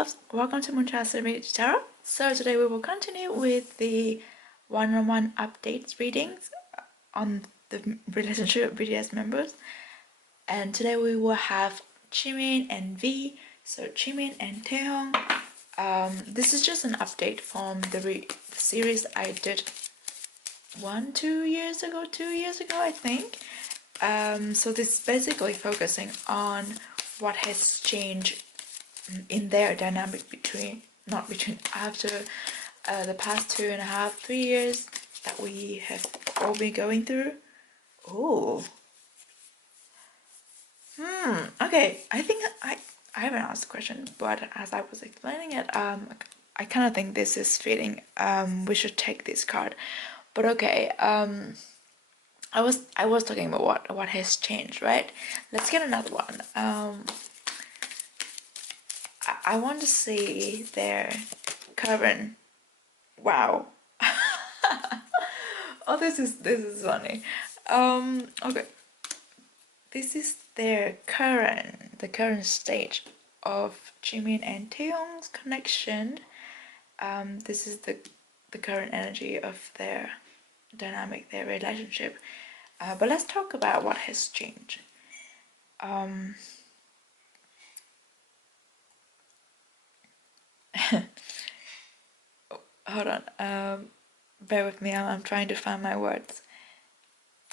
loves, welcome to MoonChild Serendipity Tarot. So today we will continue with the one-on-one updates readings on the relationship of BTS members. And today we will have JIMIN and V, so JIMIN and Taehyung. This is just an update from the series I did 2 years ago, I think. So this is basically focusing on what has changed in their dynamic after the past 2.5, 3 years that we have all been going through. Oh. Okay, I think I haven't asked the question, but as I was explaining it, I kind of think this is fitting. We should take this card. But okay, I was talking about what has changed, right? Let's get another one. I want to see their current. Wow. Oh, this is funny. Okay. This is their the current stage of JIMIN and Taehyung's connection. This is the current energy of their dynamic, their relationship. But let's talk about what has changed. Hold on. Bear with me. I'm trying to find my words.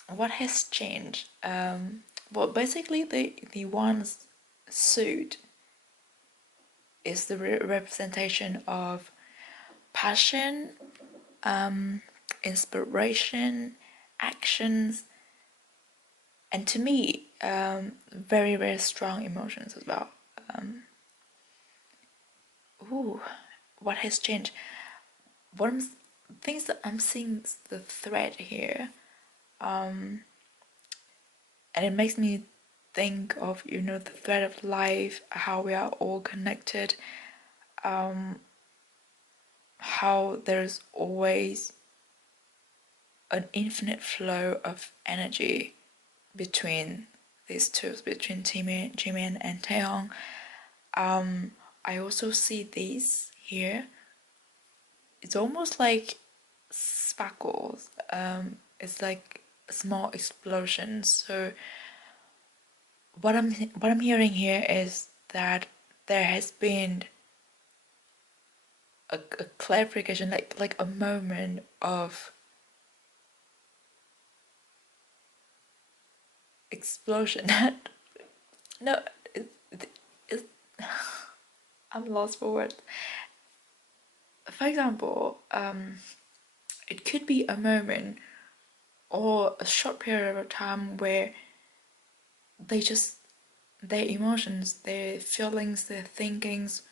What has changed? Well, basically, the one's suit is the representation of passion, inspiration, actions, and to me, very, very strong emotions as well. What has changed? Things that I'm seeing the thread here, and it makes me think of the thread of life, how we are all connected, how there's always an infinite flow of energy between these two, between JIMIN and Taehyung. I also see these here. It's almost like sparkles. It's like small explosions. So what I'm hearing here is that there has been a clarification, like a moment of explosion. No, it's I'm lost for words. For example, it could be a moment or a short period of time where their emotions, their feelings, their thinkings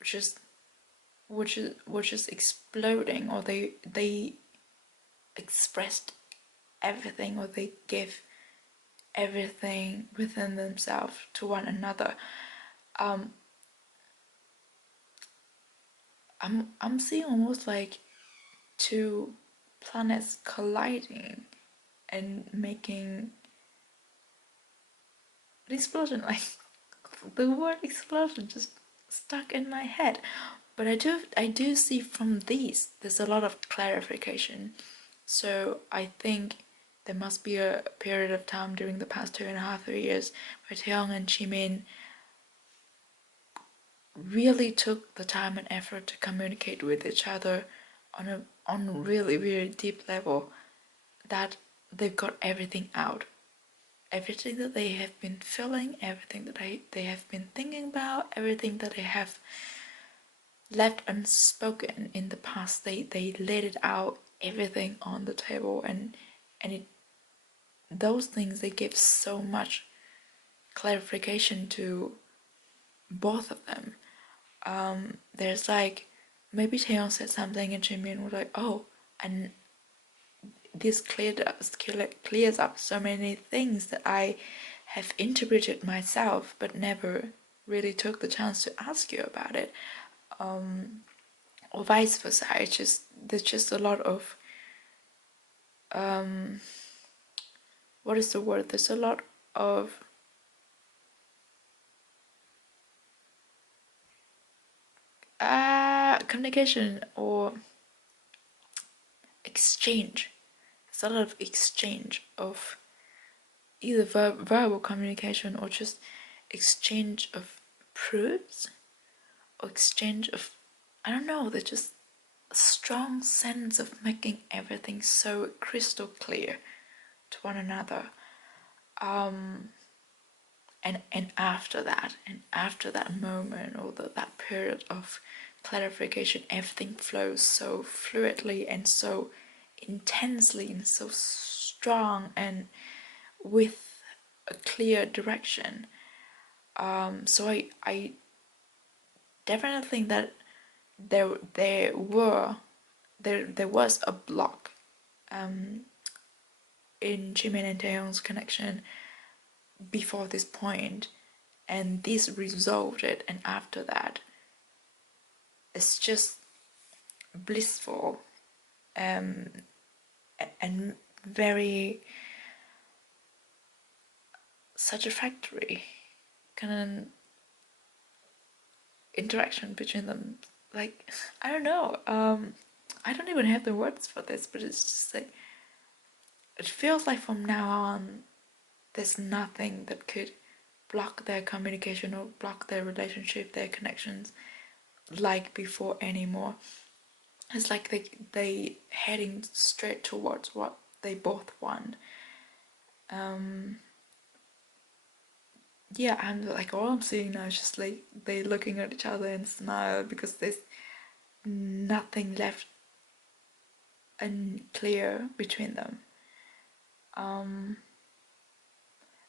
were just exploding, or they expressed everything, or they give everything within themselves to one another. I'm seeing almost like two planets colliding and making an explosion. Like the word explosion just stuck in my head. But I do see from these there's a lot of clarification. So I think there must be a period of time during the past 2.5, 3 years where Taehyung and JIMIN really took the time and effort to communicate with each other on a really, really deep level, that they've got everything out. Everything that they have been feeling, everything that they have been thinking about, everything that they have left unspoken in the past, they let it out, everything on the table, and those things, they give so much clarification to both of them. There's like, maybe Taehyung said something and JIMIN was like, oh, and this clears up so many things that I have interpreted myself but never really took the chance to ask you about it. Or vice versa. There's just a lot of what is the word? There's a lot of Communication or exchange. It's a lot of exchange of either verbal communication or just exchange of proofs or exchange of, I don't know, there's just a strong sense of making everything so crystal clear to one another. And after that moment or that period of clarification, everything flows so fluidly and so intensely and so strong and with a clear direction. So I definitely think that there was a block in Jimin and Taehyung's connection before this point, and this resolved it, and after that it's just blissful and very satisfactory kind of interaction between them. Like, I don't know, I don't even have the words for this, but it's just like, it feels like from now on there's nothing that could block their communication or block their relationship, their connections like before anymore. It's like they heading straight towards what they both want. Yeah, and like all I'm seeing now is just like they looking at each other and smile because there's nothing left unclear between them.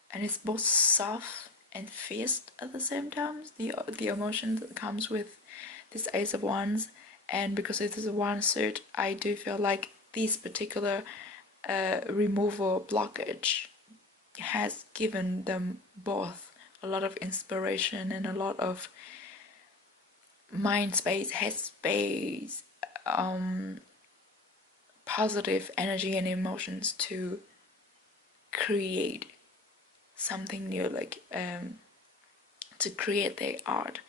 And it's both soft and fierce at the same time. The emotion that comes with this Ace of Wands, and because it is a one suit, I do feel like this particular removal blockage has given them both a lot of inspiration and a lot of mind space, head space, positive energy and emotions to create something new, like to create their art,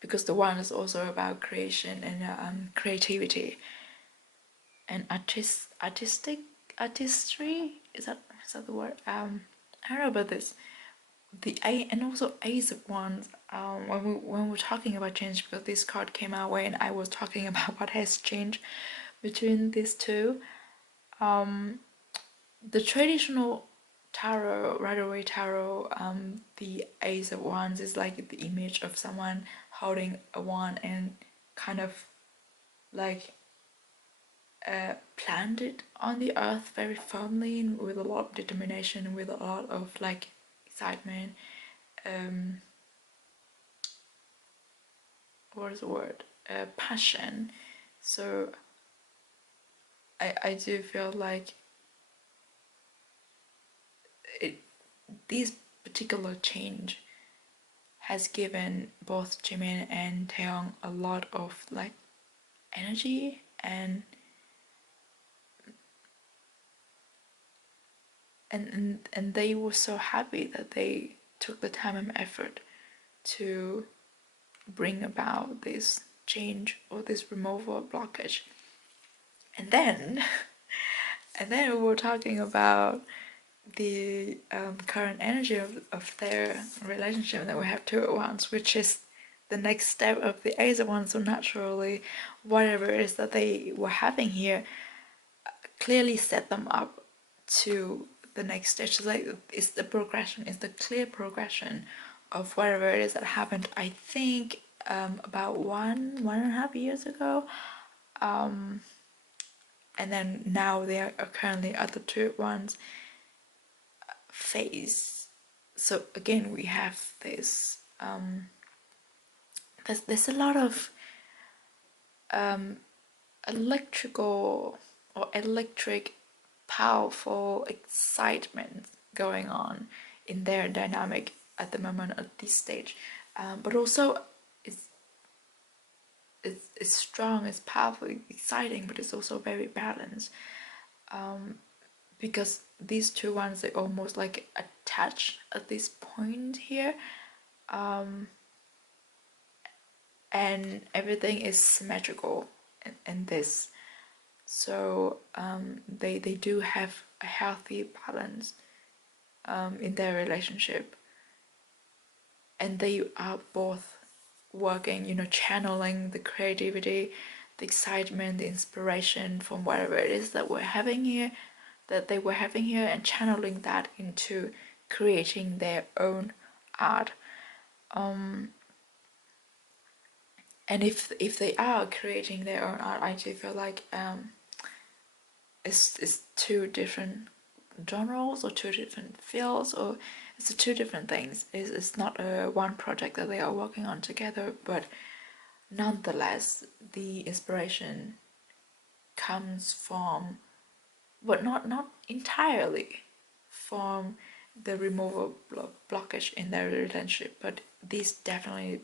because the one is also about creation and creativity and artistry. Is that the word? I don't know about this. The A and also Ace of Wands. When we're talking about change, because this card came our way, and I was talking about what has changed between these two. The traditional tarot, Rider-Waite tarot, the Ace of Wands is like the image of someone holding a wand and kind of like planted on the earth very firmly and with a lot of determination and with a lot of like excitement. What is the word? Passion. So I do feel like this particular change has given both Jimin and Taeyong a lot of like energy and they were so happy that they took the time and effort to bring about this change or this removal blockage. And then we were talking about the current energy of their relationship, and that we have two at once, which is the next step of the Ace of Wands. So naturally, whatever it is that they were having here clearly set them up to the next stage. So like, it's the progression, it's the clear progression of whatever it is that happened. I think about 1.5 years ago, and then now they are currently at the two at once phase. So again, we have this there's a lot of electrical or electric powerful excitement going on in their dynamic at the moment at this stage, but also it's strong, it's powerful, exciting, but it's also very balanced, because these two ones, they almost like attach at this point here, and everything is symmetrical in this. So they do have a healthy balance in their relationship, and they are both working, you know, channeling the creativity, the excitement, the inspiration from whatever it is that they were having here, and channeling that into creating their own art. And if they are creating their own art, I do feel like it's two different genres or two different fields, or it's two different things. It's not a one project that they are working on together, but nonetheless the inspiration comes from, but not entirely from, the removal blockage in their relationship, but this definitely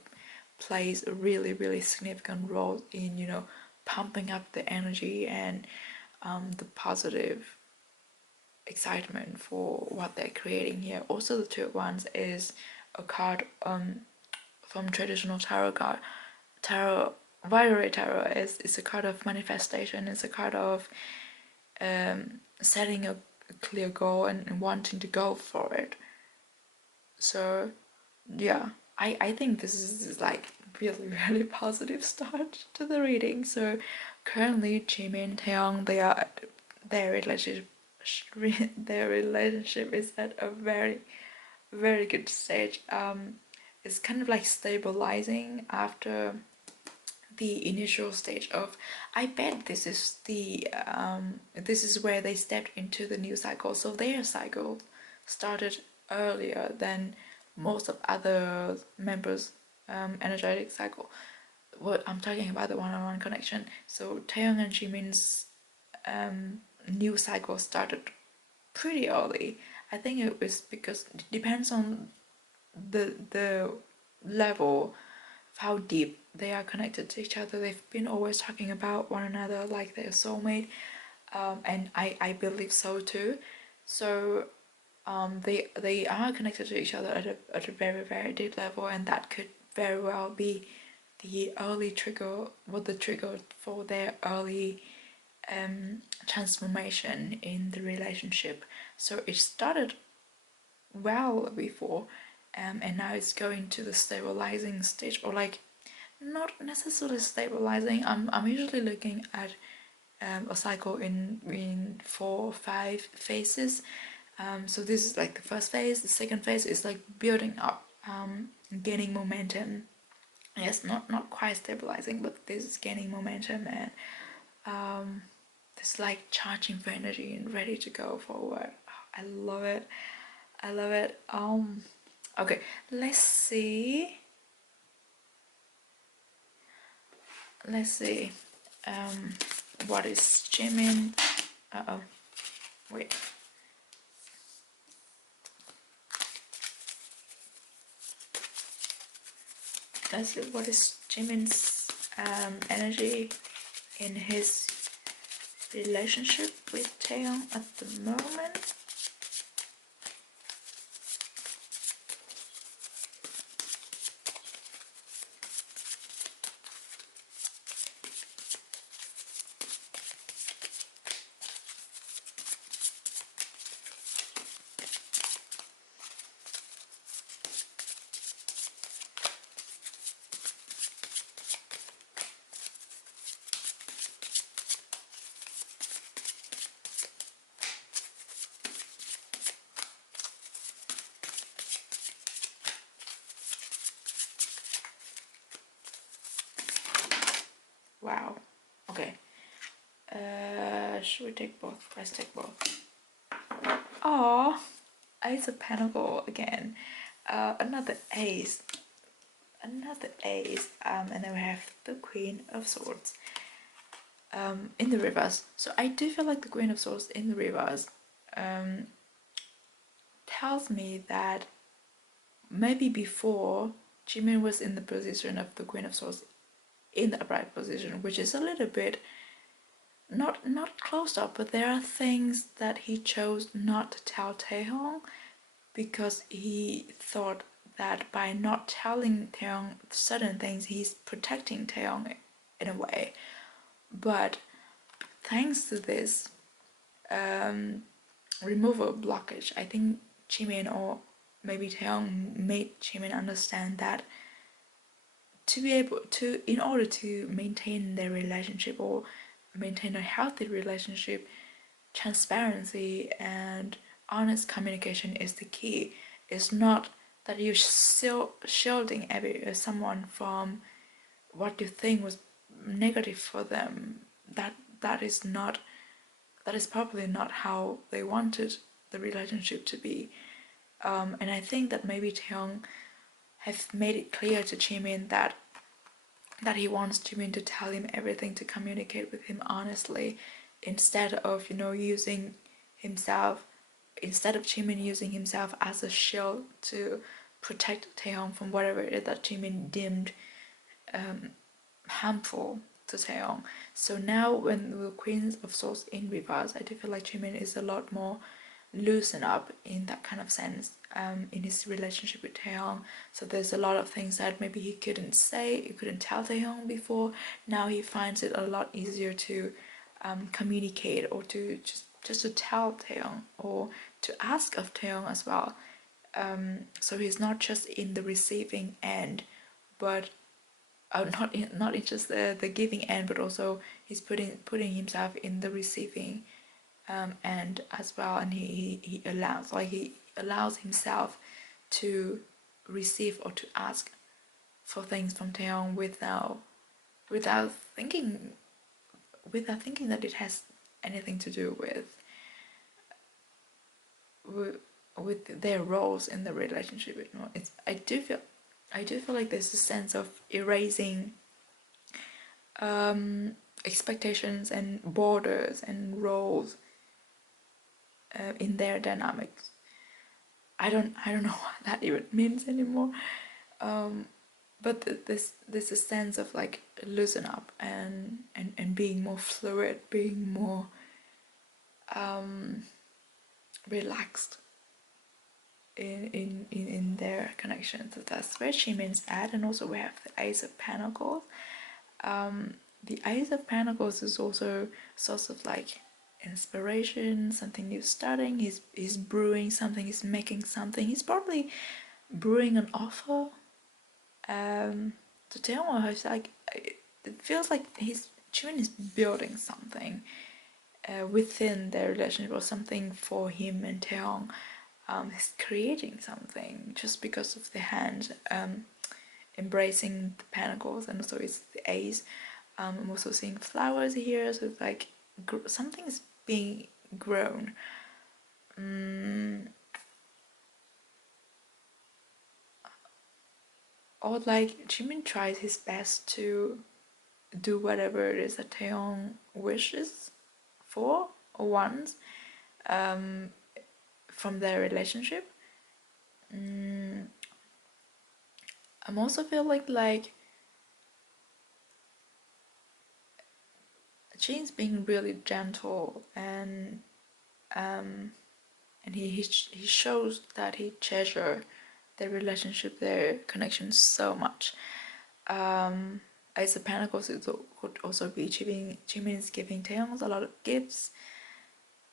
plays a really significant role in, you know, pumping up the energy and the positive excitement for what they're creating here. Also, the Two of Wands is a card from traditional tarot. Violet tarot is a card of manifestation. It's a card of setting a clear goal and wanting to go for it. So yeah, I think this is like really positive start to the reading. So currently Jimin, Taeyong, their relationship their relationship is at a very good stage. It's kind of like stabilizing after the initial stage of, I bet this is the this is where they stepped into the new cycle. So their cycle started earlier than most of other members' energetic cycle. What I'm talking about, the one-on-one connection. So Taeyong and Jimin's new cycle started pretty early. I think it was because it depends on the level of how deep they are connected to each other. They've been always talking about one another like their soulmate, and I believe so too. So they are connected to each other at a very deep level, and that could very well be the early trigger, the trigger for their early transformation in the relationship. So it started well before, and now it's going to the stabilizing stage, or like not necessarily stabilizing. I'm usually looking at a cycle in 4 or 5 phases. So this is like the first phase. The second phase is like building up, gaining momentum. Yes, not quite stabilizing, but this is gaining momentum, and it's like charging for energy and ready to go forward. Oh, I love it. I love it. Okay, let's see. What is Jimin? Wait. Let's see, what is Jimin's energy in his relationship with Taeyong at the moment? Wow. Okay. Should we take both? Let's take both. Oh, Ace of Pentacle again. Another ace. Another ace. And then we have the Queen of Swords. In the reverse. So I do feel like the Queen of Swords in the reverse tells me that maybe before Jimin was in the position of the Queen of Swords in the upright position, which is a little bit not closed up, but there are things that he chose not to tell Taehyung because he thought that by not telling Taeyong certain things, he's protecting Taeyong in a way. But thanks to this removal blockage, I think Jimin or maybe Taeyong made Jimin understand that to be able to, in order to maintain their relationship or maintain a healthy relationship, transparency and honest communication is the key. It's not that you're still shielding someone from what you think was negative for them. That is not, that is probably not how they wanted the relationship to be. And I think that maybe Taeyong have made it clear to Jimin that he wants Jimin to tell him everything, to communicate with him honestly, instead of using himself, instead of Jimin using himself as a shield to protect Taeyong from whatever it is that Jimin deemed harmful to Taeyong. So now when the Queens of Swords in reverse, I do feel like Jimin is a lot more loosen up in that kind of sense in his relationship with Taeyong. So there's a lot of things that maybe he couldn't say, he couldn't tell Taeyong before. Now he finds it a lot easier to communicate, or to just to tell Taeyong, or to ask of Taeyong as well. So he's not just in the receiving end, but not just the giving end, but also he's putting himself in the receiving end as well, and he allows himself to receive or to ask for things from Taeyong without thinking that it has anything to do with their roles in the relationship. I do feel like there's a sense of erasing expectations and borders and roles in their dynamics. I don't know what that even means anymore. But this a sense of like loosen up and being more fluid, being more relaxed in their connection. So that's where Jimin's at. And also we have the Ace of Pentacles. The Ace of Pentacles is also a source of like inspiration, something new starting. He's brewing something, he's making something. He's probably brewing an offer to Taeyong. It's like, it feels like Jimin is building something within their relationship, or something for him and Taeyong. He's creating something just because of the hand embracing the pentacles, and also it's the ace. I'm also seeing flowers here, so it's like something's being grown. Or like Jimin tries his best to do whatever it is that Taeyong wishes for or wants from their relationship. I'm also feel like Jin's being really gentle, and he shows that he treasures their relationship, their connection so much. Ace of Pentacles could also be Jimin's giving Taeyong a lot of gifts,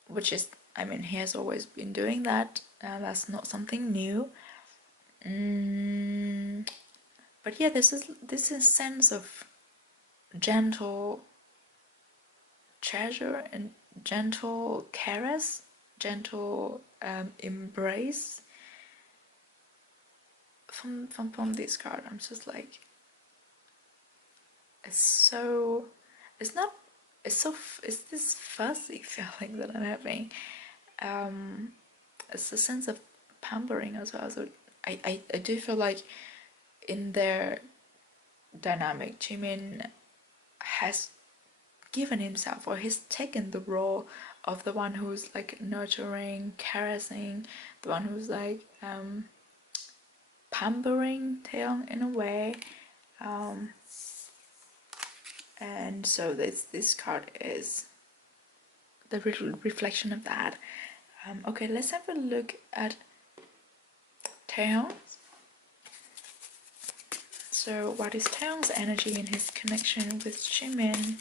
which is, I mean, he has always been doing that. That's not something new. But yeah, this is sense of gentle treasure and gentle caress, gentle embrace from this card. I'm just like, it's this fuzzy feeling that I'm having. It's a sense of pampering as well. So I do feel like in their dynamic, Jimin has given himself, or he's taken the role of the one who's like nurturing, caressing, the one who's like pampering Taeyong in a way. And so this card is the reflection of that. Okay, let's have a look at Taeyong. So what is Taeyong's energy in his connection with Jimin?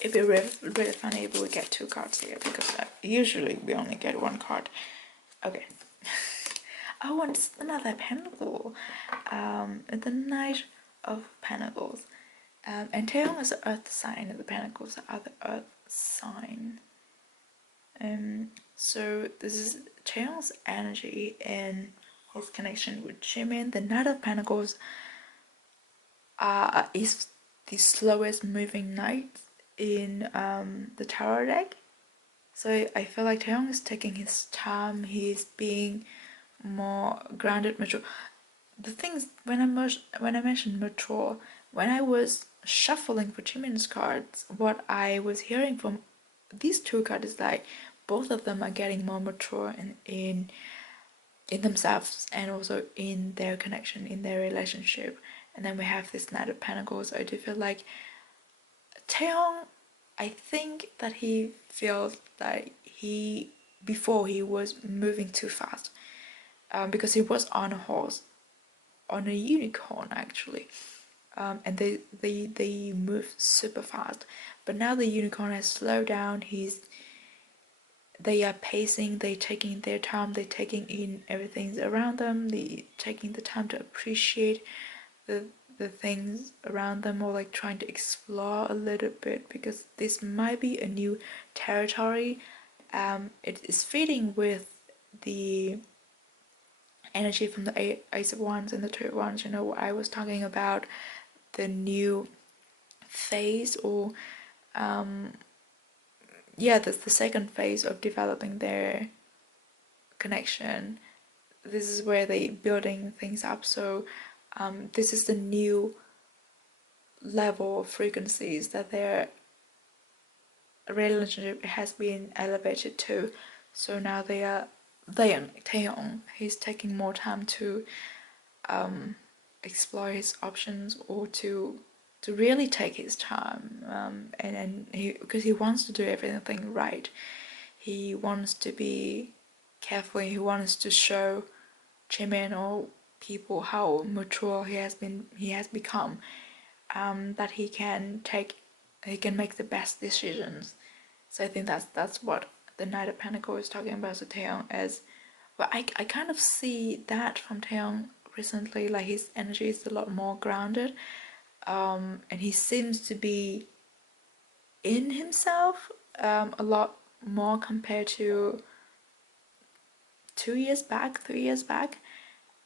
It'd be really funny if we get 2 cards here, because usually we only get 1 card. Okay. Oh, and it's another pentacle. The Knight of Pentacles. And Taeyong is the earth sign, and the pentacles are the earth sign. So this is Taeyong's energy and his connection with Jimin. The Knight of Pentacles is the slowest moving knight in the tarot deck. So I feel like Taeyong is taking his time. He's being more grounded, mature. The things when I mentioned mature, when I was shuffling for Jimin's cards, what I was hearing from these 2 cards is like both of them are getting more mature in themselves and also in their connection, in their relationship. And then we have this Knight of Pentacles. I do feel like Taeyong, I think that he feels that before he was moving too fast, because he was on a horse, on a unicorn actually, and they move super fast. But now the unicorn has slowed down. They are pacing, they taking their time, they taking in everything around them, they taking the time to appreciate the things around them, or like trying to explore a little bit, because this might be a new territory. It is fitting with the energy from the Ace of Wands and the Two of Wands. You know what I was talking about, the new phase, or yeah, that's the second phase of developing their connection. This is where they building things up. So this is the new level of frequencies that their relationship has been elevated to. So now Taeyong, he's taking more time to explore his options, or to really take his time, and because he wants to do everything right. He wants to be careful. He wants to show Jimin or people how mature he has become, that he can make the best decisions. So I think that's what the Knight of Pentacles is talking about. So Taeyong as well, I kind of see that from Taeyong recently. Like his energy is a lot more grounded, and he seems to be in himself a lot more compared to 2 years back, 3 years back.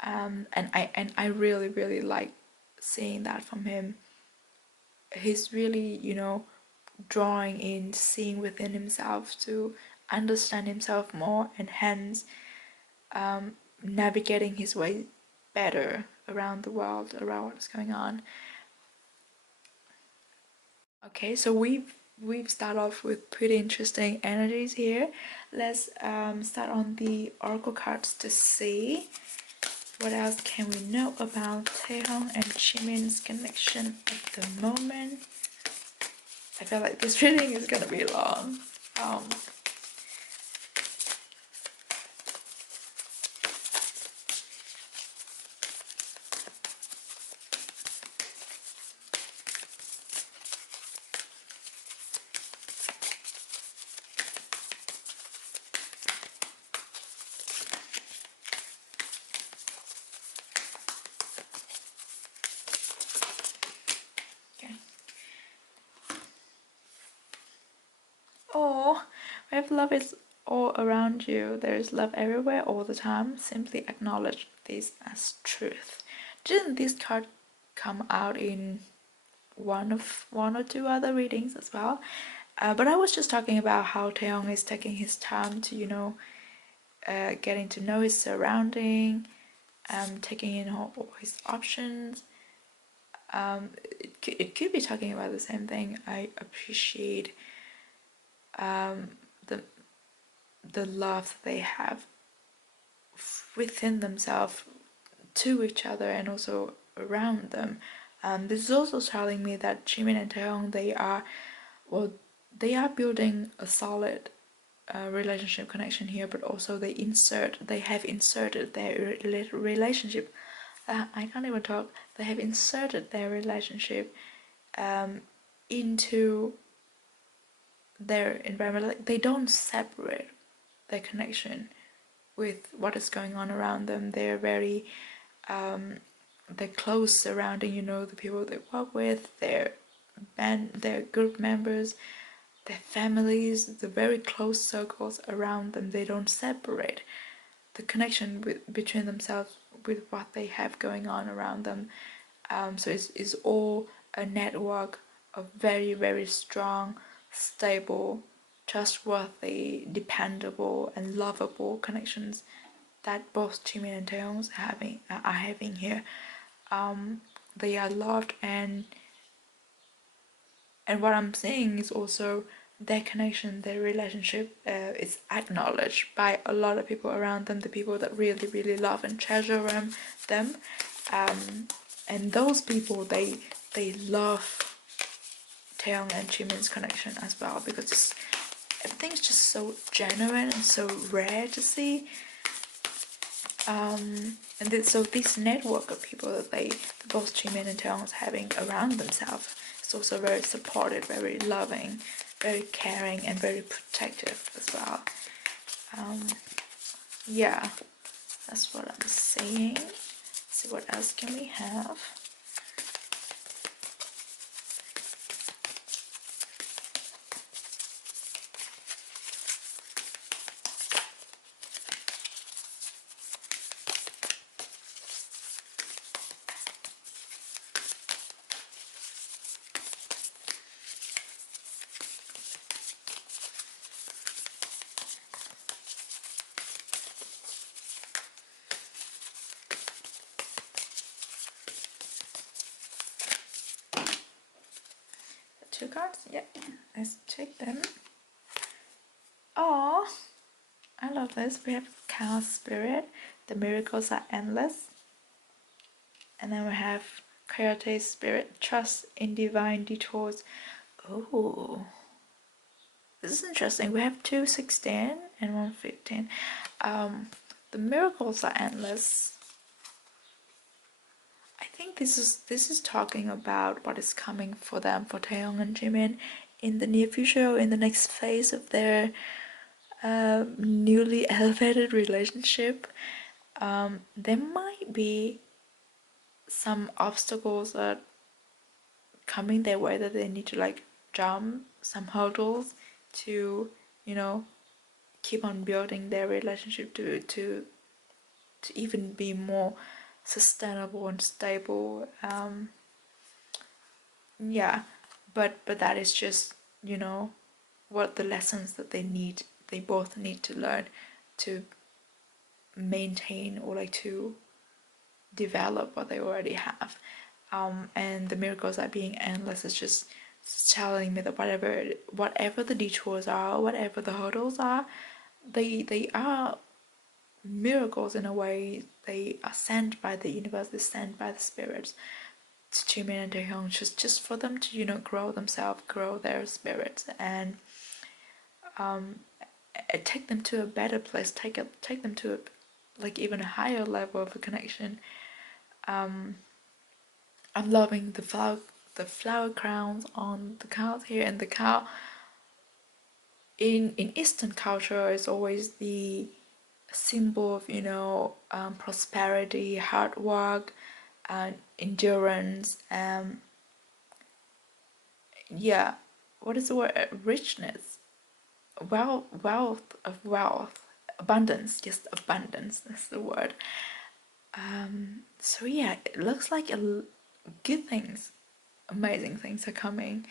And I really like seeing that from him. He's really, drawing in, seeing within himself to understand himself more, and hence navigating his way better around the world, around what's going on. Okay, so we've started off with pretty interesting energies here. Let's start on the oracle cards to see what else can we know about Taeyong and Jimin's connection at the moment. I feel like this reading is gonna be long. Oh, if love is all around you, there is love everywhere all the time. Simply acknowledge this as truth. Didn't this card come out in one or two other readings as well? But I was just talking about how Taeyong is taking his time to, getting to know his surrounding, taking in all his options. It could be talking about the same thing. I appreciate the love that they have within themselves, to each other, and also around them. This is also telling me that Jimin and Taeyong, they are building a solid relationship connection here, but also they have inserted their relationship. I can't even talk. They have inserted their relationship into their environment. Like, they don't separate their connection with what is going on around them. They're very their close surrounding, you know, the people they work with, their band, their group members, their families, the very close circles around them. They don't separate the connection between themselves with what they have going on around them. So it's all a network of very, very strong, stable, trustworthy, dependable, and lovable connections that both Jimin and Taeyong are having here. They are loved, and what I'm saying is also their connection, their relationship is acknowledged by a lot of people around them, the people that really, really love and treasure them. And those people, they love Taeyong and Jimin's connection as well, because everything's just so genuine and so rare to see. So this network of people that both Jimin and Taeyong is having around themselves is also very supportive, very loving, very caring, and very protective as well. Yeah, that's what I'm saying. Let's see, what else can we have? Two cards? Yeah, let's take them. Oh, I love this. We have Chaos Spirit. The miracles are endless. And then we have Coyote Spirit. Trust in divine detours. Oh, this is interesting. We have 216 and 115. The miracles are endless. I think this is talking about what is coming for them, for Taeyong and Jimin, in the near future, in the next phase of their newly elevated relationship. There might be some obstacles that coming their way that they need to like jump, some hurdles to, you know, keep on building their relationship to even be more sustainable and stable. Yeah, but that is just, you know, what the lessons that they both need to learn to maintain, or like to develop what they already have. And the miracles are being endless. It's just telling me that whatever the detours are, whatever the hurdles are, they are miracles in a way. They are sent by the universe, they're sent by the spirits to Jimin and Taehyung, just for them to, you know, grow themselves, grow their spirits, and take them to a better place, take them to like even a higher level of a connection. I'm loving the flower crowns on the cows here, and the cow in Eastern culture is always the symbol of, you know, prosperity, hard work, and endurance. Yeah, what is the word? Richness, wealth, abundance. Yes, abundance. That's the word. So yeah, it looks like good things, amazing things are coming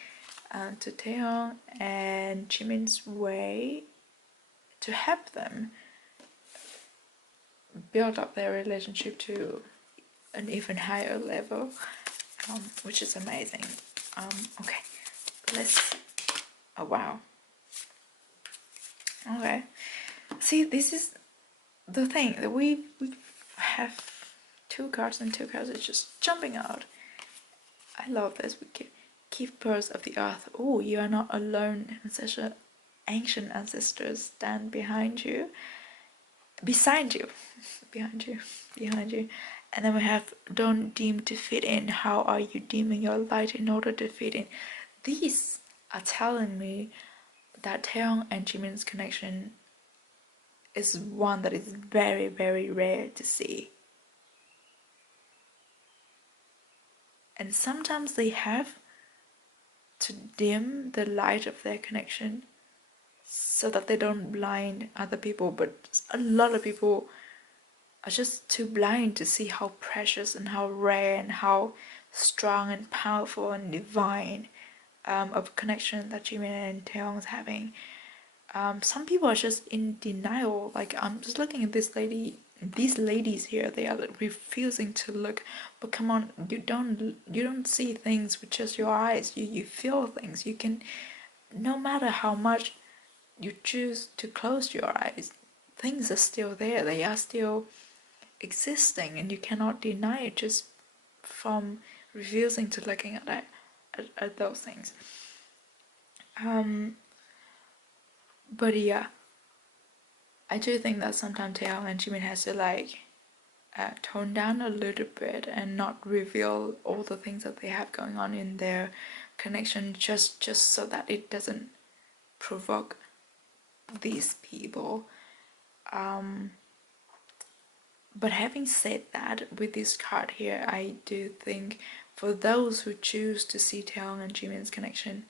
to Taehyung and Jimin's way to help them build up their relationship to an even higher level, which is amazing. Okay, let's. Oh wow. Okay, see, this is the thing that we have two cards, and two cards is just jumping out. I love this. We keep Keepers of the Earth. Oh, you are not alone in such an ancient ancestors stand behind you, beside you, behind you, behind you. And then we have don't deem to fit in. How are you deeming your light in order to fit in? These are telling me that Taeyong and Jimin's connection is one that is very, very rare to see. And sometimes they have to dim the light of their connection so that they don't blind other people. But a lot of people are just too blind to see how precious and how rare and how strong and powerful and divine of connection that Jimin and Taeyong is having. Some people are just in denial. Like, I'm just looking at this lady, these ladies here, they are refusing to look. But come on, you don't see things with just your eyes. You feel things. You can, no matter how much you choose to close your eyes, things are still there. They are still existing, and you cannot deny it just from refusing to looking at those things. But yeah, I do think that sometimes Taeyong and Jimin has to tone down a little bit and not reveal all the things that they have going on in their connection, just so that it doesn't provoke these people. But having said that, with this card here, I do think for those who choose to see Taeyong and Jimin's connection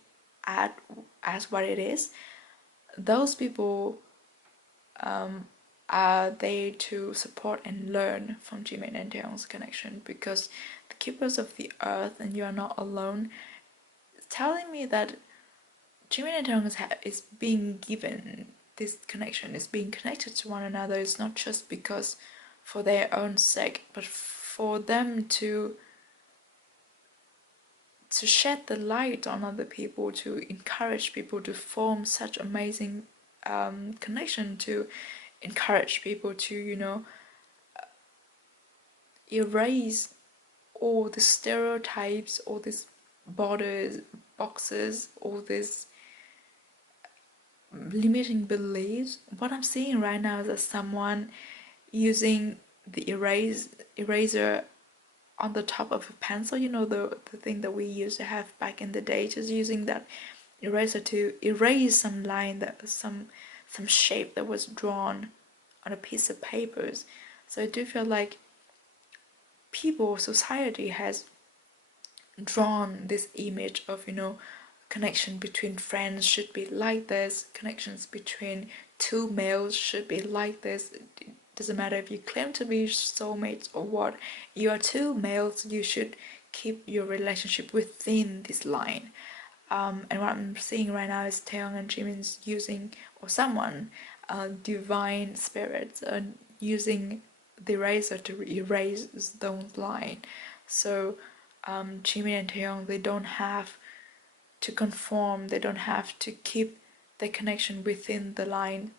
as what it is, those people are there to support and learn from Jimin and Taeyong's connection, because the keepers of the earth and you are not alone, telling me that Jimin and Taeyong is being given this connection, is being connected to one another. It's not just because for their own sake, but for them to shed the light on other people, to encourage people to form such amazing connection, to encourage people to erase all the stereotypes, all these borders, boxes, all these limiting beliefs. What I'm seeing right now is that someone using the eraser on the top of a pencil, the thing that we used to have back in the day, just using that eraser to erase some line, that some shape that was drawn on a piece of papers. So I do feel like society has drawn this image of connection between friends should be like this, connections between two males should be like this. It doesn't matter if you claim to be soulmates or what, you are two males, you should keep your relationship within this line. And what I'm seeing right now is Taeyong and Jimin's using, or someone, divine spirits, using the eraser to erase those line. So Jimin and Taeyong, they don't have to conform, they don't have to keep their connection within the line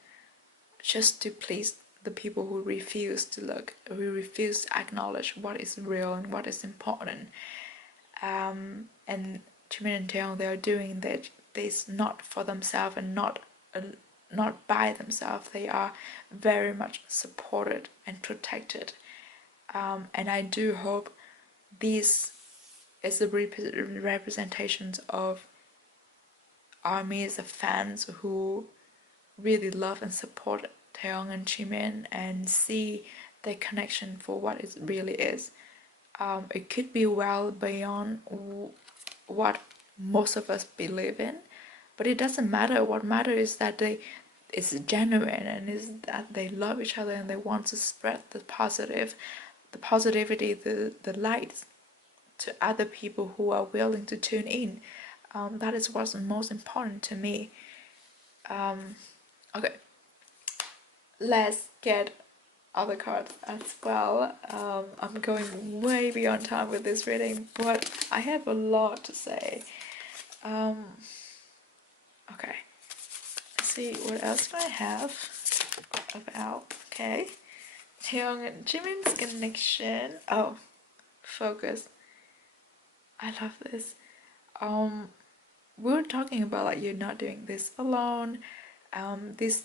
just to please the people who refuse to look, who refuse to acknowledge what is real and what is important. And Jimin and Taeyong, they are doing this not for themselves and not by themselves. They are very much supported and protected. And I do hope this is the representations of armies of fans who really love and support Taeyong and Jimin and see their connection for what it really is. It could be well beyond what most of us believe in, but it doesn't matter. What matters is that it's genuine, and is that they love each other and they want to spread the positivity, the light to other people who are willing to tune in. That is what's most important to me. Okay, let's get other cards as well. I'm going way beyond time with this reading, but I have a lot to say. Okay, let's see what else do I have about. Okay, Taeyong and Jimin's connection. Oh, focus. I love this. We were talking about you're not doing this alone. This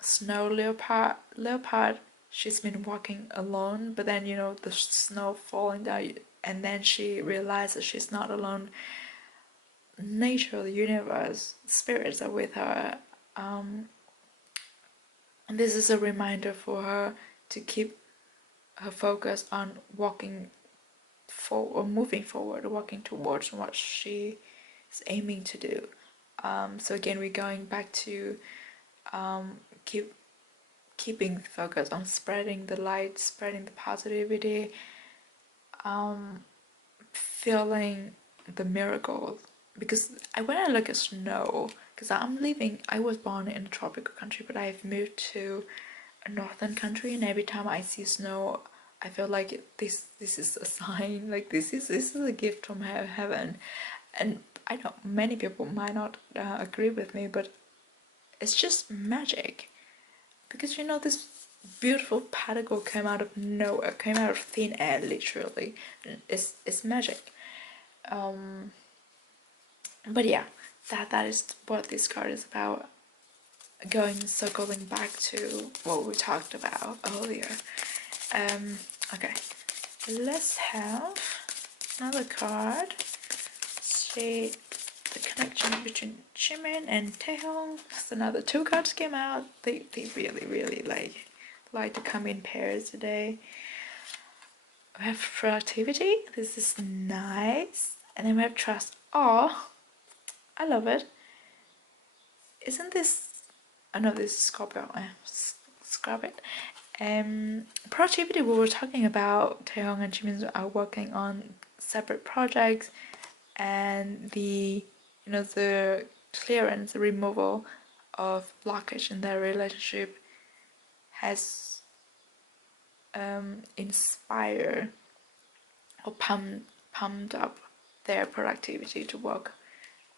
snow leopard, she's been walking alone, but then the snow falling down, and then she realizes she's not alone. Nature, the universe, spirits are with her, and this is a reminder for her to keep her focus on walking forward, or moving forward, walking towards what she is aiming to do. So again, we're going back to keeping the focus on spreading the light, spreading the positivity, feeling the miracles. Because when I look at snow, because I was born in a tropical country, but I've moved to a northern country, and every time I see snow, I feel like this is a sign, like this is a gift from heaven. And I know many people might not agree with me, but it's just magic. Because this beautiful particle came out of nowhere, came out of thin air, literally. It's magic. But yeah, that is what this card is about. Circling back to what we talked about earlier. Okay, let's have another card. See the connection between Jimin and Taehyung. So another two cards came out. They really like to come in pairs today. We have productivity. This is nice. And then we have trust. Oh, I love it. Isn't this? I know this is Scorpio. Scrub it. Productivity. We were talking about Taehyung and Jimin are working on separate projects, and the the clearance, the removal of blockage in their relationship has inspired or pumped up their productivity to work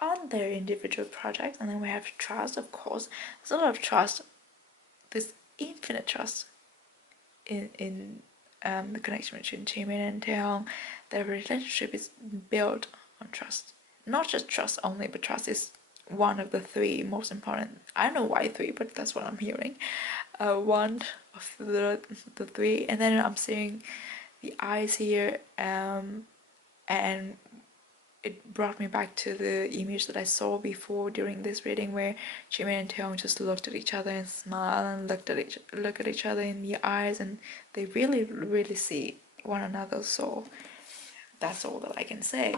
on their individual projects. And then we have trust, of course. There's a lot of trust, this infinite trust in the connection between Jimin and Taehyung. Their relationship is built on trust. Not just trust only, but trust is one of the three most important. I don't know why three, but that's what I'm hearing. One of the three, and then I'm seeing the eyes here, and it brought me back to the image that I saw before during this reading, where Jimin and Taehyung just looked at each other and smiled and look at each other in the eyes, and they really see one another's soul. That's all that I can say.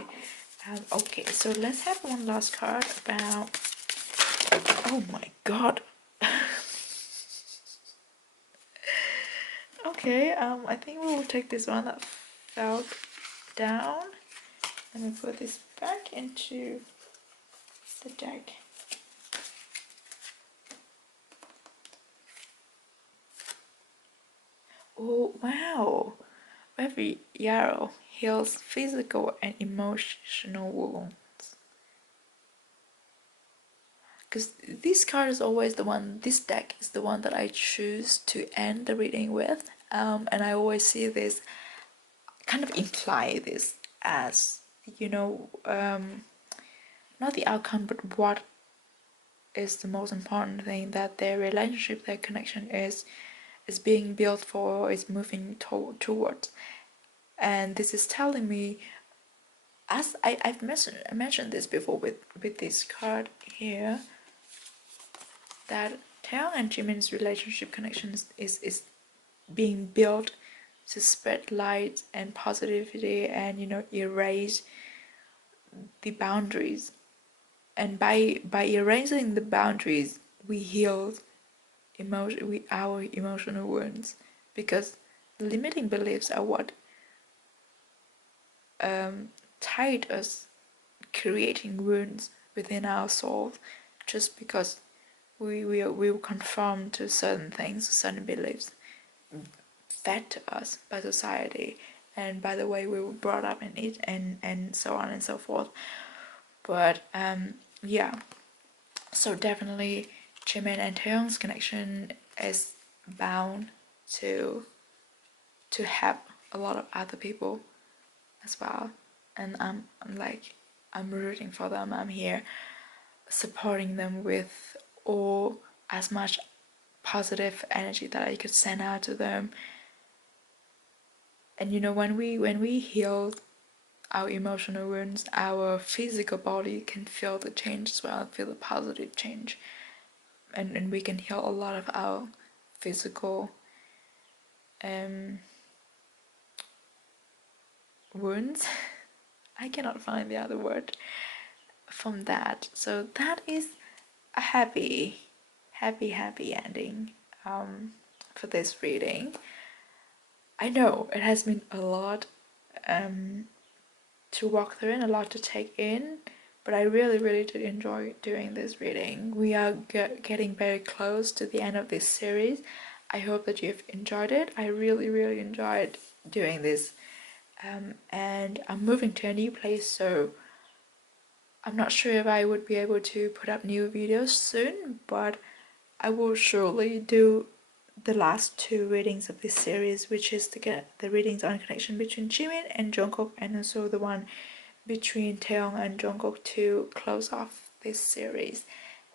Okay, so let's have one last card about. Oh my god. Okay, I think we will take this one that fell down. Let me put this back into the deck. Oh wow! Every yarrow heals physical and emotional wounds. Because this card is always the one, this deck is the one that I choose to end the reading with. And I always see this, kind of imply this as, not the outcome, but what is the most important thing that their relationship, their connection is being built for, is moving towards. And this is telling me, as I've mentioned this before with this card here, that Taehyung and Jimin's relationship connection is being built to spread light and positivity, and erase the boundaries. And by erasing the boundaries, we heal our emotional wounds, because the limiting beliefs are what tied us, creating wounds within our souls, just because we were conformed to certain things, certain beliefs fed to us by society and by the way we were brought up in it, and so on and so forth. But yeah, so definitely Jimin and Taehyung's connection is bound to help a lot of other people as well, and I'm rooting for them. I'm here supporting them with all as much positive energy that I could send out to them. And you know, when we heal our emotional wounds, our physical body can feel the change as well, feel the positive change, and we can heal a lot of our physical wounds. I cannot find the other word from that. So that is a happy ending for this reading. I know it has been a lot to walk through and a lot to take in, but I really did enjoy doing this reading. We are getting very close to the end of this series. I hope that you've enjoyed it. I really enjoyed doing this, and I'm moving to a new place, so I'm not sure if I would be able to put up new videos soon, but I will surely do the last 2 readings of this series, which is to get the readings on connection between Jimin and Jungkook, and also the one between Taeyong and Jungkook to close off this series.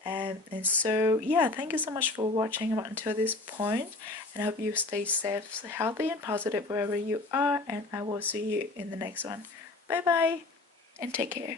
And so yeah, thank you so much for watching up until this point, and I hope you stay safe, healthy and positive wherever you are, and I will see you in the next one. Bye bye and take care.